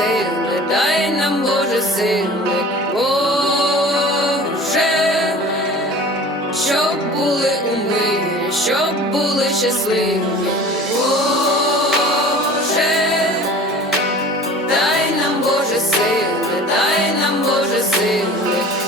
сили, дай нам Боже сили, Боже, щоб були у мирі, щоб були щасливі, Боже, дай нам Боже сили, дай нам Боже сили.